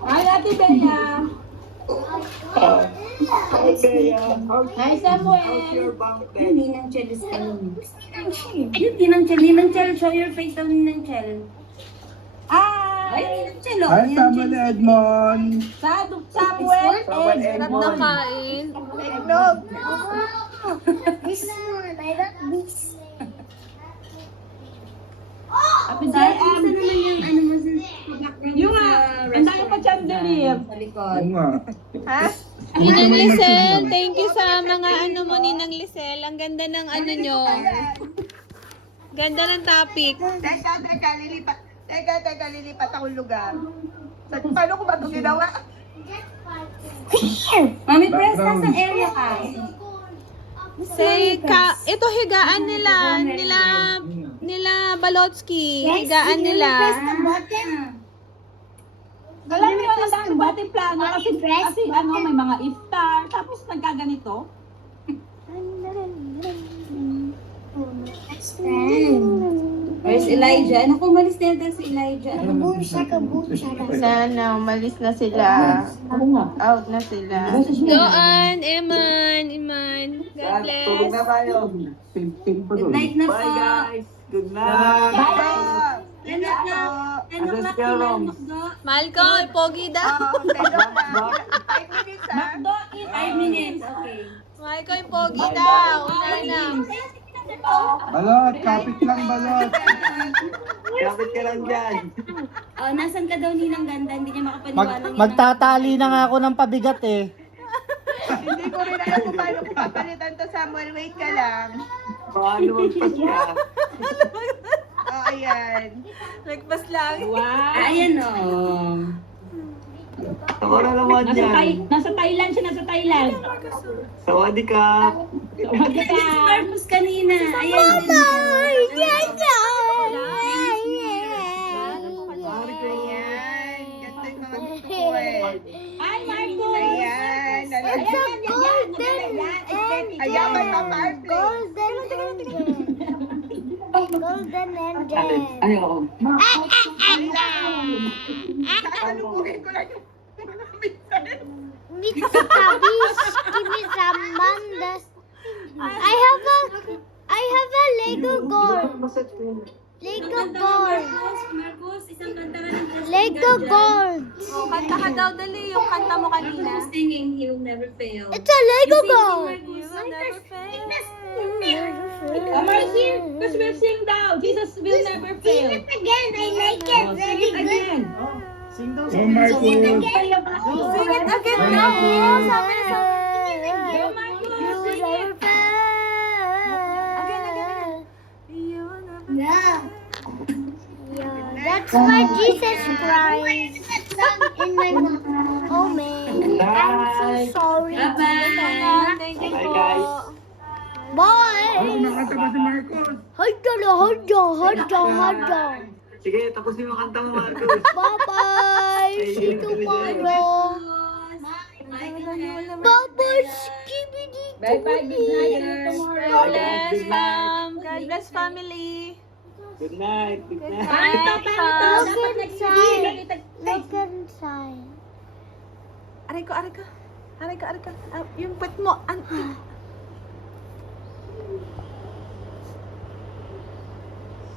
Hi, Ate Bea. Hi, Bea. Hi, Samuel. How's your bunk bed? Hindi ng Chel is Ayun, Ninang Chel. Show your face daw, Ninang Chel. Ay, Ninang Chel. Hi, Samuel Edmond. Samuel Samuel and Sarap na Edmond. kain. Eggnog. This one, I got this. Happy Saan birthday. naman yung ano mo sa background Yung sa nga, ang dami pa restaurant chandelier. Sa likod. Oo nga. Ninang Lisel, thank you sa mga ano mo, Ninang Lisel. Ang ganda ng ano nyo. Ganda ng topic. Teka, lilipat akong lugar. Paano ko ba ito ginawa? Mami, press na sa area ka. Ito higaan nila Balotsky. Higaan nila. Alam mo, ang dami bating plano kasi ano, may mga iftar, tapos nagkaganito. Where's Elijah? Naku, umalis na yata si Elijah. Sana, umalis na sila. Out na sila. Doon, Iman. God Tulog na bless. tayo. Pin po Good doon. night na po. Bye, guys. Good night. Tenok na. Tenok na Alas Carol. kinanok. Mahal ko, pogi daw. 5 minutes ha? Makdo in 5 minutes, okay. Mahal ko, pogi daw. Una na. Balot, kapit lang balot. Kapit ka lang dyan. Oh, nasan ka daw Ninang Ganda? Hindi niya makapaniwala. Magtatali na nga ako ng pabigat eh. Hindi ko rin alam kung paano ko papalitan to, Samuel. Wait ka lang. Paano magpas ka? Oh, ayan. Nagpas lang. Ayan o. Ako na naman yan. Nasa Thailand siya, nasa Thailand. Sawadi ka. Tawag ka. Purpose kanina. Ayan. Ayan. Ganito yung mga gusto ko eh. Ay, Marcos. Ayan. It's a golden Ayan, may angel. paparte. Golden angel. Golden angel. Ay, oo. Kakalubugin ko lang yung mga minsan. Mixi Kabish, give me some mandas. I have a Lego gold. Lego gold. Marcos, isang kanta ka ng Lego gold. Oh, kanta ka daw dali. Yung kanta mo kanina. Singing, he will never fail. It's a Lego gold. You will never fail. Come here, because we'll sing daw. Jesus will never fail. Again, I like it. Oh, sing it again. Sing daw, Oh, Marco. Sing it again daw. Sabi na sa... Go, Marcos. You will never Yeah. That's why Jesus Christ in my oh man. I'm so sorry. Bye-bye. Thank you Bye, po. guys. Bye. Kumakanta ba si Marcos? Hada. Sige, tapusin mo kanta mo, Marcos. Bye-bye. See you tomorrow. Bye-bye. Skibidi. Bye-bye, good night. God bless, ma'am. God bless, family. Good night. Good Good night. night, ma'am. Look inside. Look inside. Aray ko. Yung puwet mo.